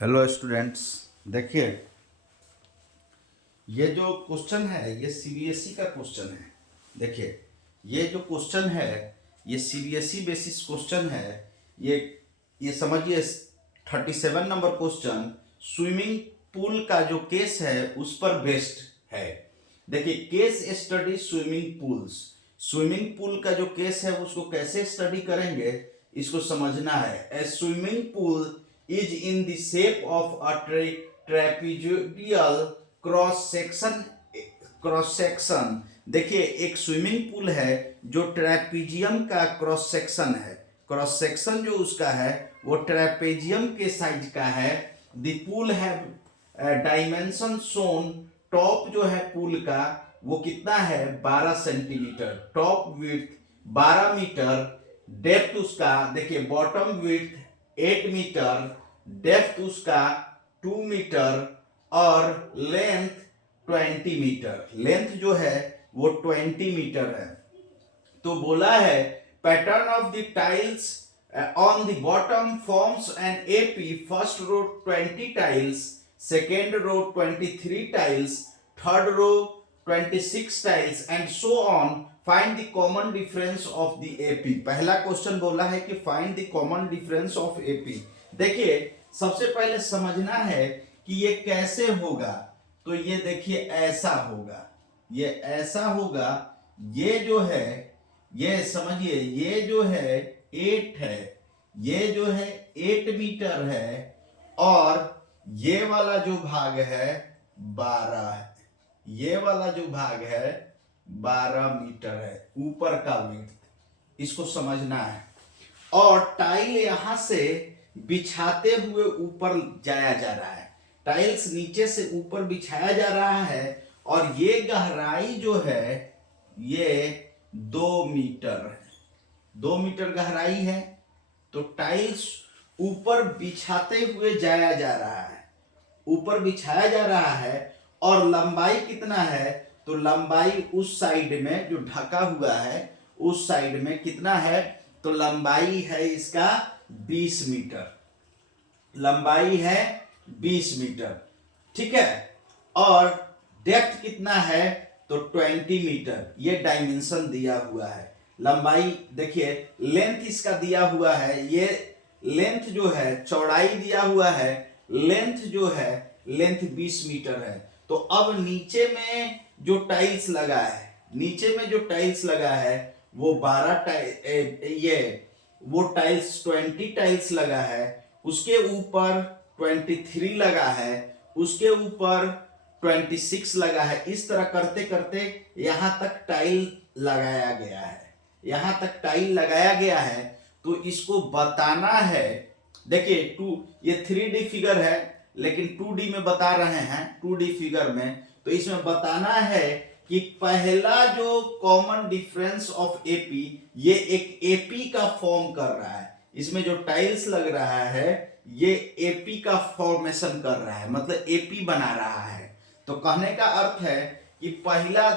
Hello students. देखिए, ये जो क्वेश्चन है ये सीबीएसई का क्वेश्चन है। देखिए, ये जो क्वेश्चन है ये सीबीएसई बेसिस क्वेश्चन है। ये समझिए 37 नंबर क्वेश्चन स्विमिंग पूल का जो केस है उस पर बेस्ड है। देखिए, case study swimming pools. Swimming pool का जो केस है उसको कैसे स्टडी करेंगे इसको समझना है। A swimming pool is in the shape of a trapezoidal cross section. देखिए, एक स्विमिंग पूल है जो ट्रेपीजियम का क्रॉस सेक्शन है। क्रॉस सेक्शन जो उसका है वो ट्रेपेजियम के साइज का है। द पूल है डायमेंशन शोन। टॉप जो है पूल का वो कितना है 12 centimetre. Top width 12 metre. Depth उसका देखिए, बॉटम विड्थ 8 मीटर, डेप्थ उसका 2 मीटर और लेंथ 20 मीटर। लेंथ जो है वो 20 मीटर है। तो बोला है pattern of the tiles on the bottom forms an AP. First row 20 tiles, second row 23 tiles, third row 26 tiles and so on. Find the common difference of the AP. पहला question बोला है कि find the common difference of AP. देखिए, सबसे पहले समझना है कि ये कैसे होगा। तो ये देखिए ऐसा होगा, ये ऐसा होगा। ये जो है, ये समझिए, ये जो है 8 है, ये जो है 8 मीटर है और ये वाला जो भाग है 12 है। ये वाला जो भाग है 12 मीटर है ऊपर का विड्थ। इसको समझना है। और टाइल यहां से बिछाते हुए ऊपर जाया जा रहा है। टाइल्स नीचे से ऊपर बिछाया जा रहा है और ये गहराई जो है ये 2 मीटर है। 2 मीटर गहराई है। तो टाइल्स ऊपर बिछाते हुए जाया जा रहा है, ऊपर बिछाया जा रहा है। और लंबाई कितना है? तो लंबाई उस साइड में जो ढका हुआ है उस साइड में कितना है? तो लंबाई है इसका 20 मीटर। लंबाई है 20 मीटर, ठीक है। और डेप्थ कितना है? तो 20 मीटर। ये डायमेंशन दिया हुआ है। लंबाई देखिए, लेंथ इसका दिया हुआ है। ये लेंथ जो है, चौड़ाई दिया हुआ है। लेंथ जो है, लेंथ 20 मीटर है। तो अब नीचे में जो टाइल्स लगा है, नीचे में जो टाइल्स लगा है वो 12 वो टाइल्स 20 टाइल्स लगा है। उसके ऊपर 23 लगा है, उसके ऊपर 26 लगा है। इस तरह करते करते यहां तक टाइल लगाया गया है। यहां तक टाइल लगाया गया है। तो इसको बताना है। देखिए, ये 3D फिगर है लेकिन 2D में बता रहे हैं। 2D फिगर में तो इसमें बताना है कि पहला जो कॉमन डिफरेंस ऑफ एपी, ये एक एपी का फॉर्म कर रहा है। इसमें जो टाइल्स लग रहा है ये एपी का फॉर्मेशन कर रहा है, मतलब एपी बना रहा है। तो कहने का अर्थ है कि पहला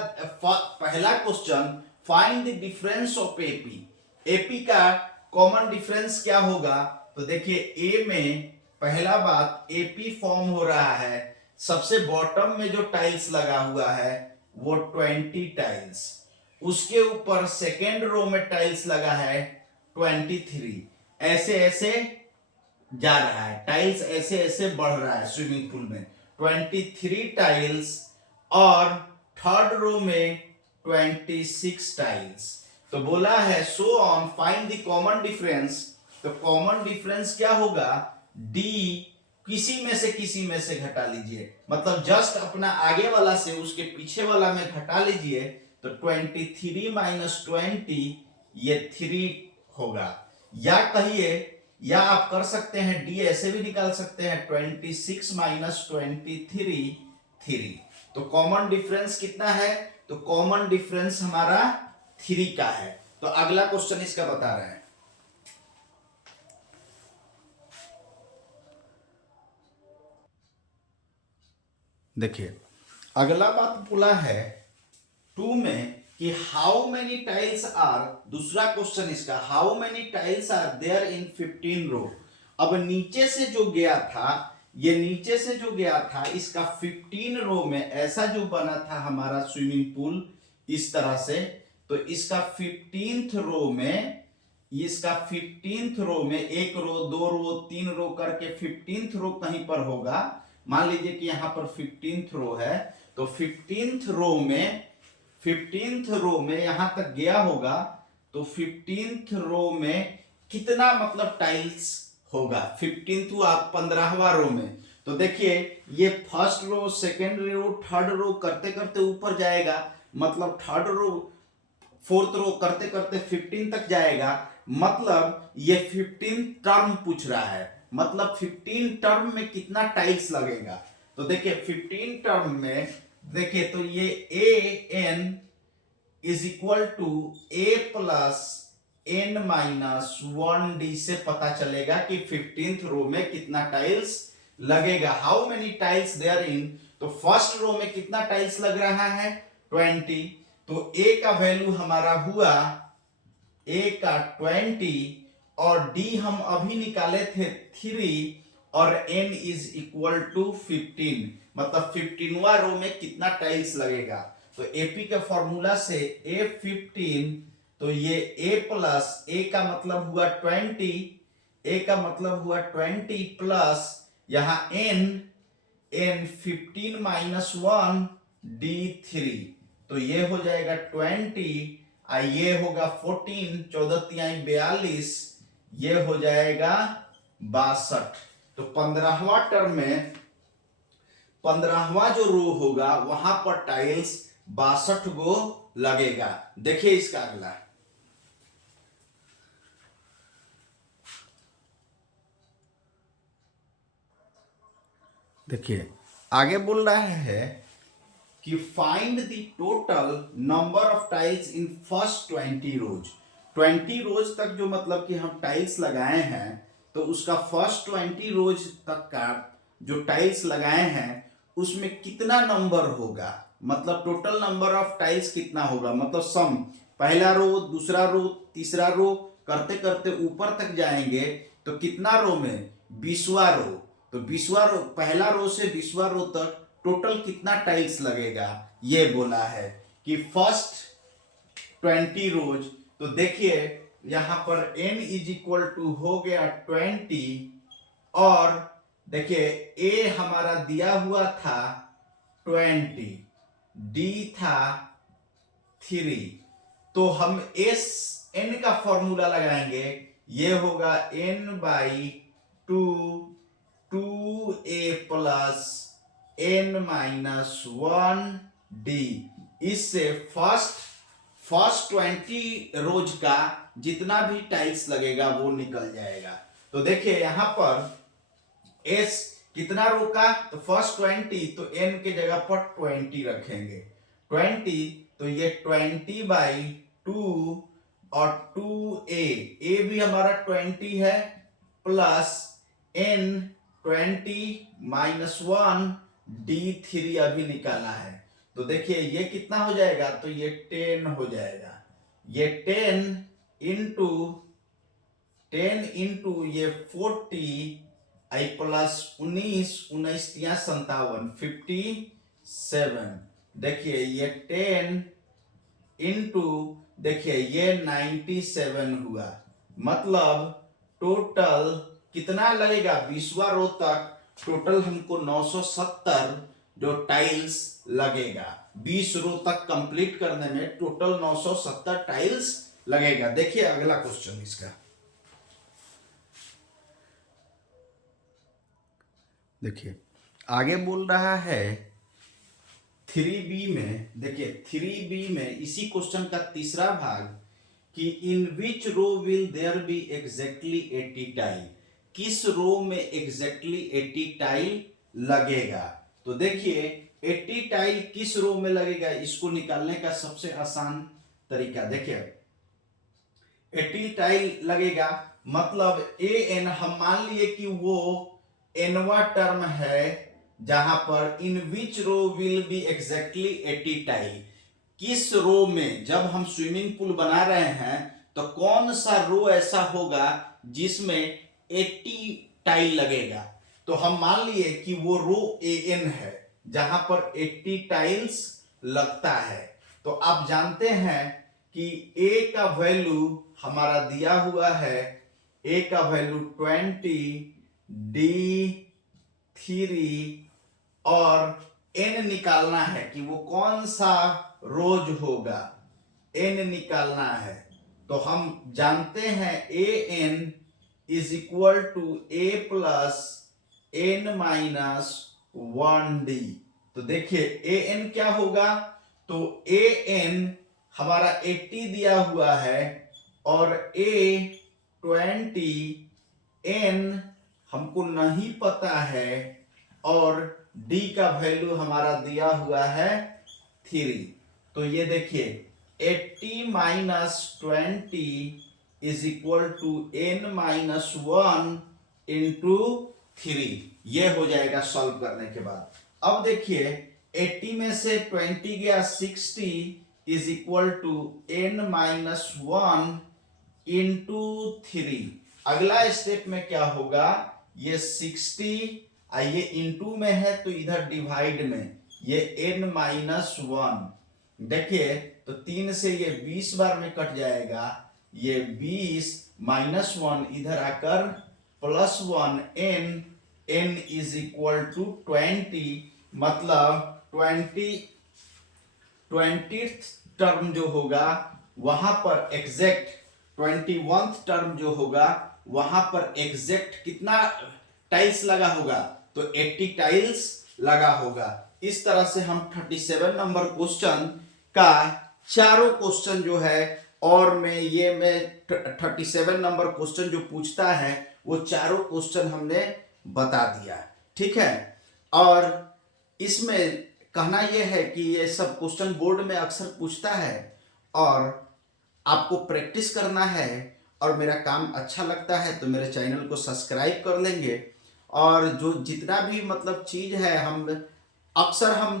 question, find the difference of AP. AP का कॉमन डिफरेंस क्या होगा? तो देखिए, ए में पहला बात एपी फॉर्म हो रहा है। सबसे बॉटम में जो टाइल्स लगा हुआ है वो 20 टाइल्स। उसके ऊपर सेकेंड रो में टाइल्स लगा है 23। ऐसे ऐसे जा रहा है, टाइल्स ऐसे ऐसे बढ़ रहा है स्विमिंग पूल में। 23 टाइल्स और थर्ड रो में 26 टाइल्स। तो बोला है सो on, find the common difference. तो कॉमन डिफरेंस क्या होगा? डी किसी में से घटा लीजिए, मतलब जस्ट अपना आगे वाला से उसके पीछे वाला में घटा लीजिए। तो 23 माइनस 20 ये 3 होगा। या कहिए, या आप कर सकते हैं डी ऐसे भी निकाल सकते हैं, 26 माइनस 23 3। तो कॉमन डिफरेंस कितना है? तो कॉमन डिफरेंस हमारा 3 का है। तो अगला क्वेश्चन इसका बता रहे हैं। देखिए, अगला बात बोला है 2 में कि हाउ मेनी टाइल्स आर, दूसरा क्वेश्चन इसका, how many tiles are there in 15 row. अब नीचे से जो गया था ये नीचे से जो गया था इसका 15 रो में ऐसा जो बना था हमारा स्विमिंग पूल इस तरह से, तो इसका 15th रो में, इसका 15th रो में एक रो, दो रो, तीन रो करके 15th रो कहीं पर होगा। मान लीजिए कि यहां पर 15th रो है, तो 15th रो में यहां तक गया होगा, तो 15th रो में कितना मतलब टाइल्स होगा 15th हुआ 15वां रो में। तो देखिए ये first row, second row, third row करते करते ऊपर जाएगा, मतलब थर्ड रो, फोर्थ रो करते करते 15 तक जाएगा। मतलब ये 15 टर्म पूछ रहा है, मतलब 15 टर्म में कितना टाइल्स लगेगा। तो देखिए 15 टर्म में देखिए तो ये an is equal to a plus n minus 1d से पता चलेगा कि 15th रो में कितना टाइल्स लगेगा। How many tiles there in, तो फर्स्ट रो में कितना टाइल्स लग रहा है 20, तो a का वैल्यू हमारा हुआ a का 20 और d हम अभी निकाले थे 3 और n इज इक्वल टू 15, मतलब 15वां रो में कितना टाइल्स लगेगा। तो AP के फॉर्मूला से A15, तो ये A प्लस A का मतलब हुआ 20, A का मतलब हुआ 20 प्लस यहां n 15 माइनस 1 D3, तो ये हो जाएगा 20, ये होगा 14, 14 तिहाई 42, ये हो जाएगा 62। तो 15वां टर्म में 15वां जो रो होगा वहां पर टाइल्स 62 गो लगेगा। देखिए इसका अगला, देखिए आगे बोल रहा है कि find the total number of tiles in first 20 रोज। 20 रोज तक जो मतलब कि हम टाइल्स लगाए हैं, तो उसका फर्स्ट 20 रोज तक का जो टाइल्स लगाए हैं उसमें कितना नंबर होगा, मतलब टोटल नंबर ऑफ टाइल्स कितना होगा, मतलब सम, पहला रो, दूसरा रो, तीसरा रो करते करते ऊपर तक जाएंगे, तो कितना रो में 20वां रो, तो 20वां रो, पहला रो से 20वां रो तक टोटल कितना टाइल्स लगेगा ये बोला है कि फर्स्ट 20 रोज। तो देखिए यहां पर n इज इक्वल टू हो गया 20 और देखिए a हमारा दिया हुआ था 20, d था 3, तो हम n का फॉर्मूला लगाएंगे, ये होगा n by 2a plus n minus 1d। इससे फर्स्ट 20 रोज का जितना भी टाइल्स लगेगा वो निकल जाएगा। तो देखिए यहां पर s कितना रो का, तो फर्स्ट 20, तो n के जगह पर 20 रखेंगे, 20, तो ये 20 बाई 2 और 2a भी हमारा 20 है प्लस n 20 माइनस 1 D3 अभी निकाला है। तो देखिए ये कितना हो जाएगा, तो ये 10 हो जाएगा, ये 10 इंटू ये 40 आई प्लस 19, 19 तिया 57, 57। देखिए ये 10 इंटू देखिए ये 97 हुआ, मतलब टोटल कितना लगेगा 20वां रो तक, टोटल हमको 970 जो टाइल्स लगेगा। 20 रो तक कंप्लीट करने में टोटल 970 टाइल्स लगेगा। देखिए अगला क्वेश्चन इसका, देखिए आगे बोल रहा है 3b में, देखिए 3b में इसी क्वेश्चन का तीसरा भाग कि in which row will there be exactly 80 tile, किस रो में एग्जैक्टली 80 टाइल लगेगा। तो देखिए 80 टाइल किस रो में लगेगा, इसको निकालने का सबसे आसान तरीका देखिए 80 टाइल लगेगा, मतलब an हम मान लिए कि वो nवा टर्म है जहां पर इन which row will be exactly 80 tile, किस रो में, जब हम स्विमिंग पूल बना रहे हैं तो कौन सा रो ऐसा होगा जिसमें 80 टाइल लगेगा। तो तो हम मान लिए कि वो रो AN है जहां पर 80 टाइल्स लगता है। तो आप जानते हैं कि A का वैल्यू हमारा दिया हुआ है, A का वैल्यू 20, D3 और N निकालना है कि वो कौन सा रोज होगा, N निकालना है। तो हम जानते हैं AN is equal to A plus N minus 1D। तो देखिए AN क्या होगा, तो AN हमारा 80 दिया हुआ है और A 20, N हमको नहीं पता है और D का वैल्यू हमारा दिया हुआ है 3। तो ये देखिए 80 minus 20 is equal to N minus 1 into 3। ये हो जाएगा सॉल्व करने के बाद। अब देखिए 80 में से 20 गया 60 is equal to N minus 1 into 3। अगला स्टेप में क्या होगा, ये 60 ये इंटू में है तो इधर डिवाइड में, ये N माइनस 1। देखिए तो 3 से ये 20 बार में कट जाएगा, ये 20 माइनस 1 इधर आकर plus 1 N is equal to 20। मतलब 20th टर्म जो होगा वहां पर एग्जैक्ट 21th टर्म जो होगा वहां पर एग्जैक्ट कितना टाइल्स लगा होगा, तो 80 टाइल्स लगा होगा। इस तरह से हम 37 नंबर क्वेश्चन का चारों क्वेश्चन जो है, और मैं 37 नंबर क्वेश्चन जो पूछता है वो चारों क्वेश्चन हमने बता दिया, ठीक है। और इसमें कहना यह है कि ये सब क्वेश्चन बोर्ड में अक्सर पूछता है और आपको प्रैक्टिस करना है, और मेरा काम अच्छा लगता है तो मेरे चैनल को सब्सक्राइब कर लेंगे। और जो जितना भी मतलब चीज़ है हम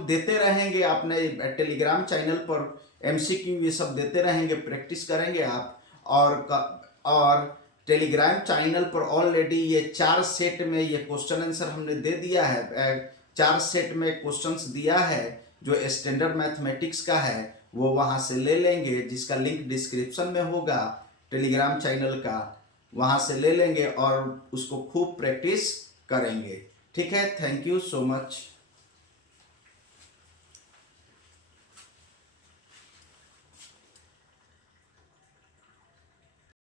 देते रहेंगे अपने टेलीग्राम चैनल पर, MCQ ये सब देते रहेंगे, प्रैक्टिस करेंगे आप। और टेलीग्राम चैनल पर ऑलरेडी ये 4 सेट में ये क्वेश्चन आंसर हमने दे दिया है, 4 सेट में क्वेश्चंस दिया है जो स्टैंडर्ड मैथमेटिक्स का है, वो वहाँ से ले लेंगे, जिसका लिंक डिस्क्रिप्शन में होगा टेलीग्राम चैनल का, वहाँ से ले लेंगे और उसको खूब प्रैक्टिस करेंगे, ठीक है। Thank you so much.